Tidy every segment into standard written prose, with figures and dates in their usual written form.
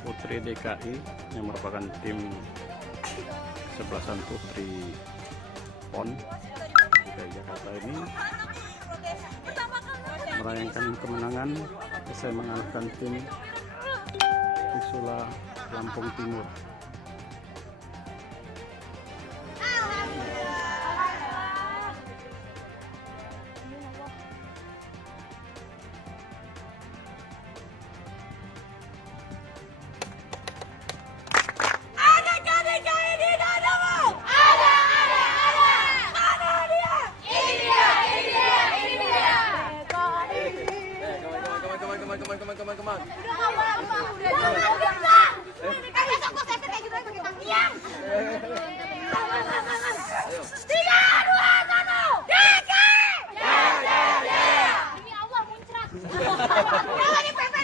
Putri DKI yang merupakan tim kesebelasan putri PON DKI Jakarta ini merayakan kemenangan usai mengalahkan tim Trisula Lampung Timur.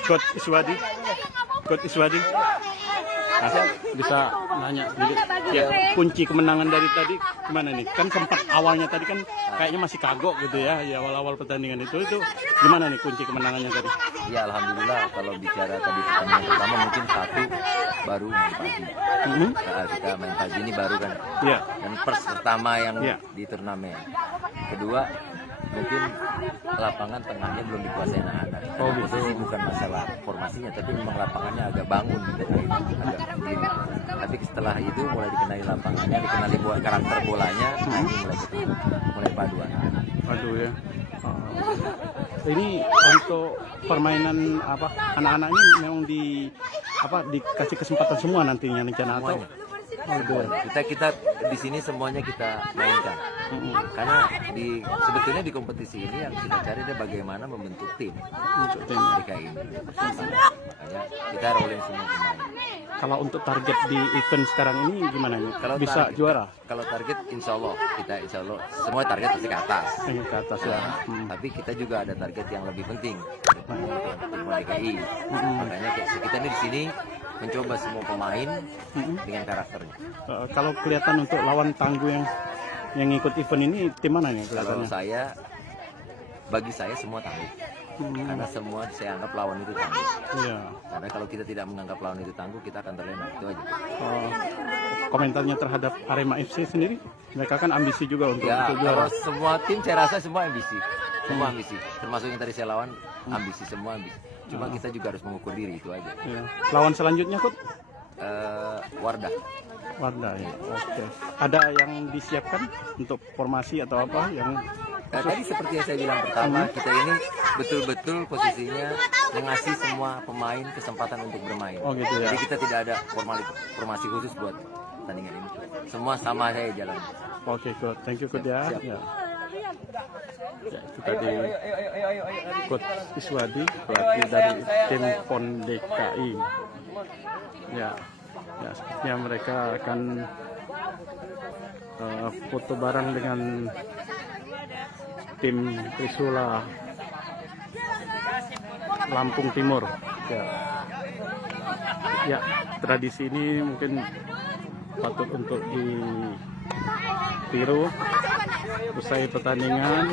Coach Iswadi, bisa nanya sedikit ya, kunci kemenangan dari tadi gimana nih? Kan sempat awalnya tadi kan kayaknya masih kagok gitu ya, di awal-awal pertandingan itu gimana nih kunci kemenangannya tadi? Ya alhamdulillah, kalau bicara tadi pertandingan pertama mungkin satu baru main pagi. Kita main pagi ini baru kan. Yeah. Dan pertama yang di turnamen. Kedua mungkin lapangan tengahnya belum dikuasai anak-anak. Oh, gitu. Posisi bukan masalah formasinya, tapi memang lapangannya agak bangun gitu, agak begini. Tapi setelah itu mulai dikenali lapangannya, dikenali karakter bolanya, nah ini mulai paduan. Aduh ya. Ini untuk permainan apa anak-anak ini memang dikasih kesempatan semua nantinya rencana atau? Kita di sini semuanya kita mainkan. Karena sebetulnya di kompetisi ini yang kita cari adalah bagaimana membentuk tim DKI ini. Makanya kita rolling semua pemain. Kalau untuk target di event sekarang ini gimana nih? Kalau bisa target, juara? Kalau target insya Allah semua target pasti ke atas. Ke atas ya. Tapi kita juga ada target yang lebih penting untuk DKI. Makanya kita ini di sini mencoba semua pemain dengan karakternya. Kalau kelihatan untuk lawan tangguh yang ikut event ini tim mana nih kelihatannya? Kalau bagi saya semua tangguh. Karena semua saya anggap lawan itu tangguh. Iya. Karena kalau kita tidak menganggap lawan itu tangguh, kita akan terlena, itu aja. Komentarnya terhadap Arema FC sendiri, mereka kan ambisi juga untuk juara. Kalau semua tim saya rasa semua ambisi. Semua ambisi, termasuk yang tadi saya lawan, ambisi, semua ambisi. Cuma kita juga harus mengukur diri, itu aja. Ya. Lawan selanjutnya, Kut? Wardah ya, oke. Ada yang disiapkan untuk formasi atau apa yang? Tadi seperti yang saya bilang pertama, kita ini betul-betul posisinya mengasih semua pemain kesempatan untuk bermain. Oh gitu ya. Jadi kita tidak ada formasi khusus buat pertandingan ini. Semua sama saya jalan. Oke, Kut. Thank you, Kut ya. Ya, itu tadi Coach Iswadi, pelatih dari tim PON DKI. Ya, sepertinya mereka akan foto bareng dengan tim Trisula Lampung Timur. Ya, tradisi ini mungkin patut untuk ditiru. Usai pertandingan,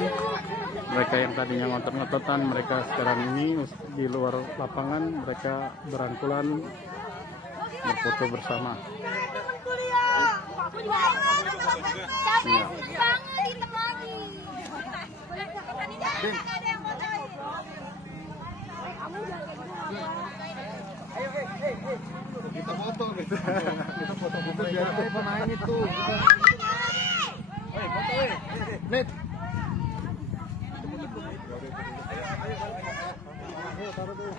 mereka yang tadinya ngotot-ngototan, mereka sekarang ini di luar lapangan, mereka berangkulan berfoto bersama. Ya. Kita foto gitu. Kita foto biar pemain itu. Net. Ayo taruh dulu.